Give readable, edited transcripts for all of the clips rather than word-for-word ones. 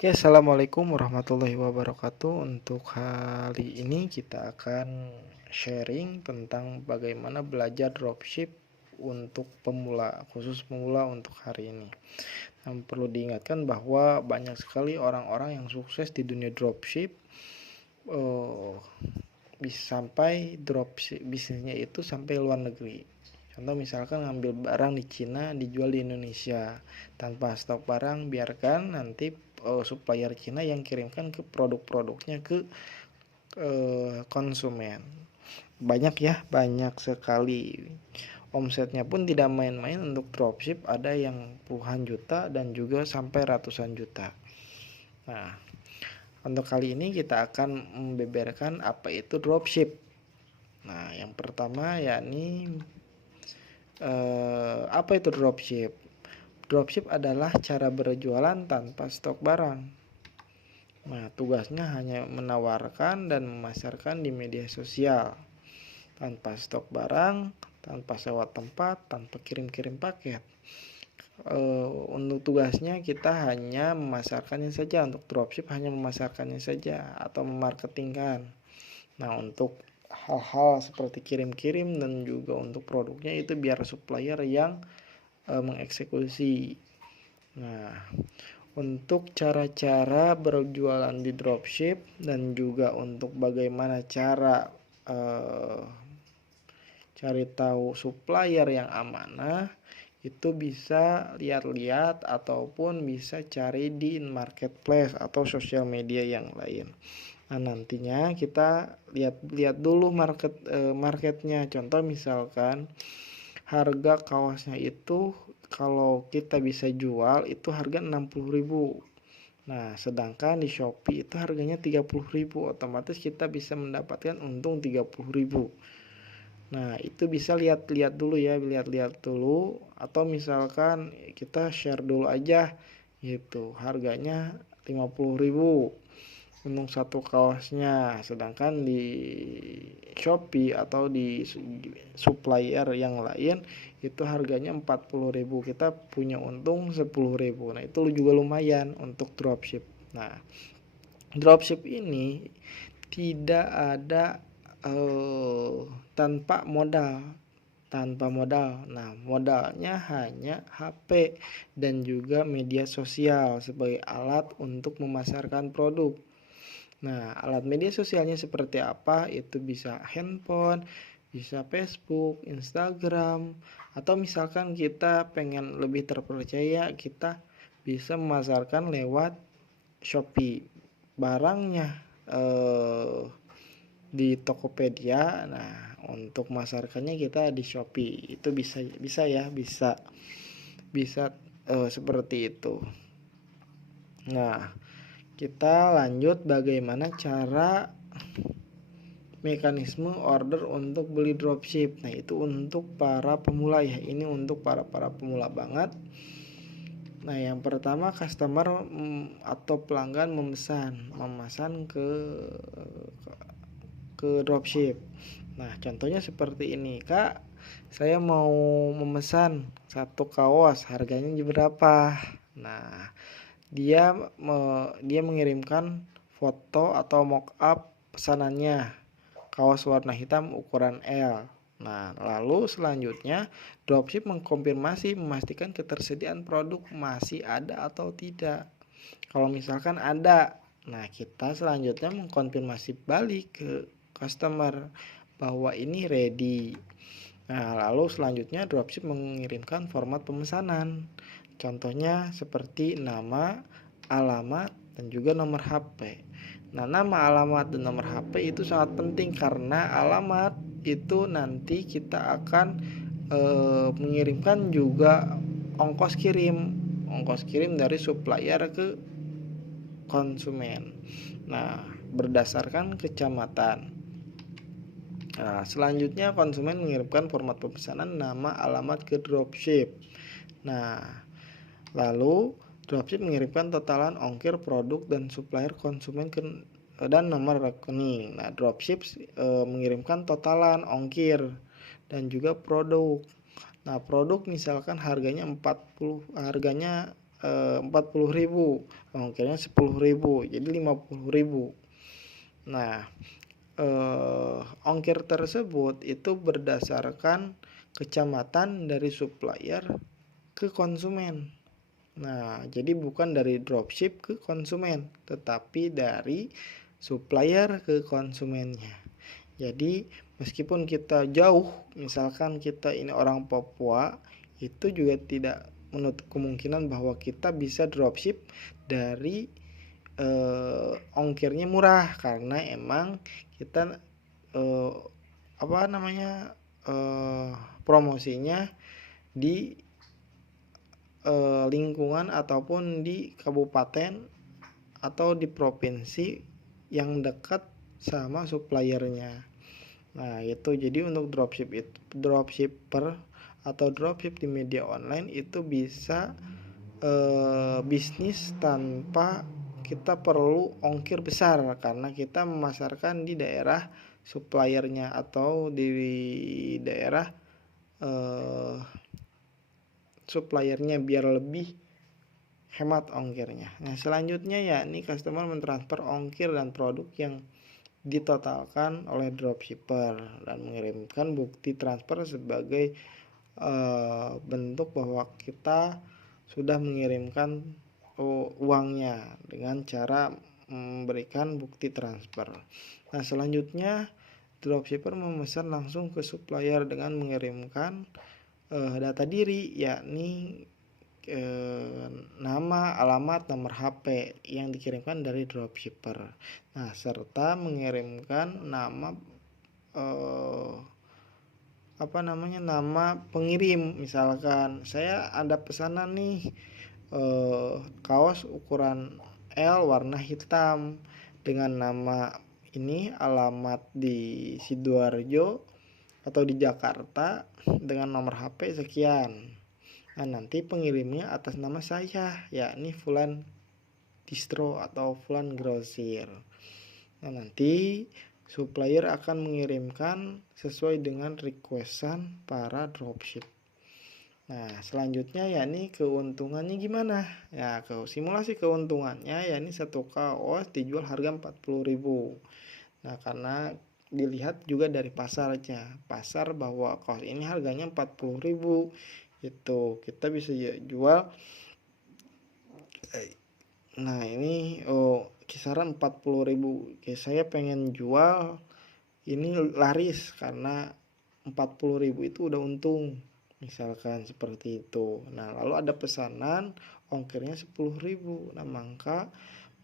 Oke, assalamualaikum warahmatullahi wabarakatuh. Untuk hari ini kita akan sharing tentang bagaimana belajar dropship untuk pemula, khusus pemula untuk hari ini. Perlu diingatkan bahwa banyak sekali orang-orang yang sukses di dunia dropship, eh, bisa sampai dropship bisnisnya itu sampai luar negeri. Contoh misalkan ngambil barang di Cina dijual di Indonesia tanpa stok barang, biarkan nanti supplier Cina yang kirimkan ke produk-produknya ke konsumen. Banyak ya, banyak sekali. Omsetnya pun tidak main-main untuk dropship, ada yang puluhan juta dan juga sampai ratusan juta. Nah, untuk kali ini kita akan membeberkan apa itu dropship. Nah, yang pertama yakni apa itu dropship? Dropship adalah cara berjualan tanpa stok barang. Nah, tugasnya hanya menawarkan dan memasarkan di media sosial tanpa stok barang, tanpa sewa tempat, tanpa kirim-kirim paket. Untuk tugasnya kita hanya memasarkannya saja, untuk dropship hanya memasarkannya saja atau memarketingkan. Nah, untuk hal-hal seperti kirim-kirim dan juga untuk produknya itu biar supplier yang mengeksekusi. Nah, untuk cara-cara berjualan di dropship dan juga untuk bagaimana cara cari tahu supplier yang amanah, itu bisa lihat-lihat ataupun bisa cari di marketplace atau sosial media yang lain. Nah, nantinya kita lihat dulu marketnya. Contoh misalkan harga kaosnya itu kalau kita bisa jual itu harga 60.000. Nah, sedangkan di Shopee itu harganya 30.000, otomatis kita bisa mendapatkan untung 30.000. Nah, itu bisa lihat-lihat dulu ya, lihat-lihat dulu, atau misalkan kita share dulu aja gitu. Harganya 50.000 untuk satu kaosnya, sedangkan di Shopee atau di supplier yang lain itu harganya 40.000, kita punya untung 10.000. Nah, itu juga lumayan untuk dropship. Nah, dropship ini tidak ada tanpa modal. Nah, modalnya hanya HP dan juga media sosial sebagai alat untuk memasarkan produk. Nah, alat media sosialnya seperti apa? Itu bisa handphone, bisa Facebook, Instagram, atau misalkan kita pengen lebih terpercaya, kita bisa memasarkan lewat Shopee. Barangnya di Tokopedia. Nah, untuk masarkannya kita di Shopee. Itu bisa ya, bisa seperti itu. Nah, kita lanjut bagaimana cara mekanisme order untuk beli dropship. Nah, itu untuk para pemula ya. Ini untuk para pemula banget. Nah, yang pertama customer atau pelanggan memesan ke dropship. Nah, contohnya seperti ini, Kak. Saya mau memesan satu kaos, harganya berapa? Nah, dia mengirimkan foto atau mock-up pesanannya, kaos warna hitam ukuran L. Nah, lalu selanjutnya dropship mengkonfirmasi, memastikan ketersediaan produk masih ada atau tidak. Kalau misalkan ada, nah kita selanjutnya mengkonfirmasi balik ke customer bahwa ini ready. Nah, lalu selanjutnya dropship mengirimkan format pemesanan. Contohnya seperti nama, alamat, dan juga nomor HP. Nah, nama, alamat, dan nomor HP itu sangat penting karena alamat itu nanti kita akan mengirimkan juga ongkos kirim dari supplier ke konsumen. Nah, berdasarkan kecamatan. Nah, selanjutnya konsumen mengirimkan format pemesanan, nama, alamat ke dropship. Nah, lalu dropship mengirimkan totalan ongkir produk dan supplier konsumen dan nomor rekening. Nah, dropship mengirimkan totalan ongkir dan juga produk. Nah, produk misalkan harganya 40.000, ongkirnya 10.000, jadi 50.000. Nah, ongkir tersebut itu berdasarkan kecamatan dari supplier ke konsumen. Nah, jadi bukan dari dropship ke konsumen, tetapi dari supplier ke konsumennya. Jadi, meskipun kita jauh, misalkan kita ini orang Papua, itu juga tidak menutup kemungkinan bahwa kita bisa dropship dari ongkirnya murah, karena emang kita promosinya di lingkungan ataupun di kabupaten atau di provinsi yang dekat sama suppliernya. Nah, itu jadi untuk dropshipper atau dropship di media online itu bisa bisnis tanpa kita perlu ongkir besar, karena kita memasarkan di daerah suppliernya atau di daerah suppliernya biar lebih hemat ongkirnya. Nah, selanjutnya yakni customer mentransfer ongkir dan produk yang ditotalkan oleh dropshipper dan mengirimkan bukti transfer sebagai bentuk bahwa kita sudah mengirimkan uangnya dengan cara memberikan bukti transfer. Nah, selanjutnya dropshipper memesan langsung ke supplier dengan mengirimkan data diri, yakni nama, alamat, nomor HP yang dikirimkan dari dropshipper. Nah, serta mengirimkan nama nama pengirim. Misalkan saya ada pesanan nih kaos ukuran L warna hitam dengan nama ini, alamat di Sidoarjo atau di Jakarta dengan nomor HP sekian. Nah, nanti pengirimnya atas nama saya, yakni Fulan Distro atau Fulan Grosir. Nah, nanti supplier akan mengirimkan sesuai dengan requestan para dropship. Nah, selanjutnya yakni keuntungannya gimana? Ya, simulasi keuntungannya yakni satu kaos dijual harga 40.000. Nah, karena dilihat juga dari pasarnya. Pasar bahwa kaos ini harganya 40.000. Itu kita bisa jual. Nah, ini kisaran 40.000. Saya pengen jual ini laris karena 40.000 itu udah untung. Misalkan seperti itu. Nah, lalu ada pesanan ongkirnya 10.000. Nah, maka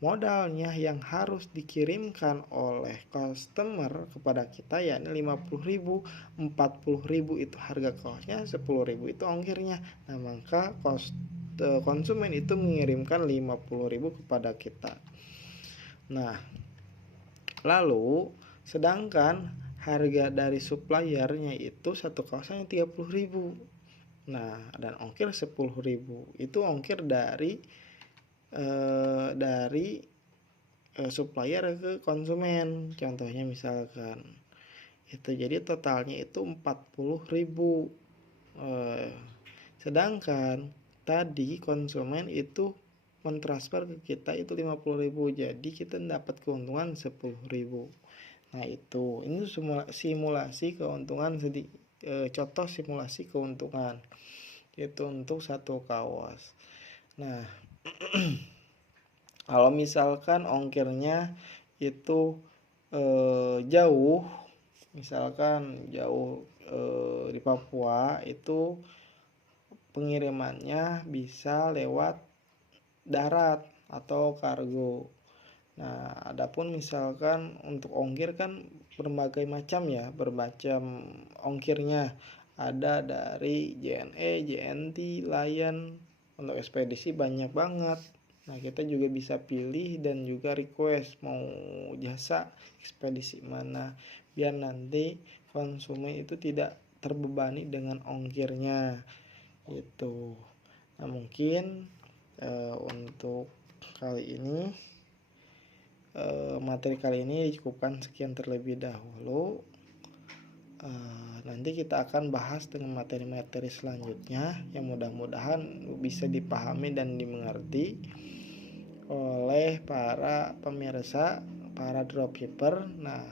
modalnya yang harus dikirimkan oleh customer kepada kita yakni 50.000, 40.000 itu harga kaosnya, 10.000 itu ongkirnya. Nah, maka konsumen itu mengirimkan 50.000 kepada kita. Nah, lalu sedangkan harga dari suppliernya itu satu kaosnya 30.000. Nah, dan ongkir 10.000. Itu ongkir dari supplier ke konsumen. Contohnya misalkan itu jadi totalnya itu 40.000. Sedangkan tadi konsumen itu mentransfer ke kita itu 50.000. Jadi kita dapat keuntungan 10.000. Nah, ini simulasi keuntungan, contoh simulasi keuntungan itu untuk satu kaos. Nah, kalau misalkan ongkirnya itu jauh, misalkan jauh di Papua, itu pengirimannya bisa lewat darat atau kargo. Nah, adapun misalkan untuk ongkir kan berbagai macam ongkirnya. Ada dari JNE, JNT, Lion, untuk ekspedisi banyak banget. Nah, kita juga bisa pilih dan juga request mau jasa ekspedisi mana, biar nanti konsumen itu tidak terbebani dengan ongkirnya gitu. Nah, mungkin untuk kali ini materi kali ini dicukupkan sekian terlebih dahulu. Nanti kita akan bahas dengan materi-materi selanjutnya yang mudah-mudahan bisa dipahami dan dimengerti oleh para pemirsa, para dropshipper. Nah,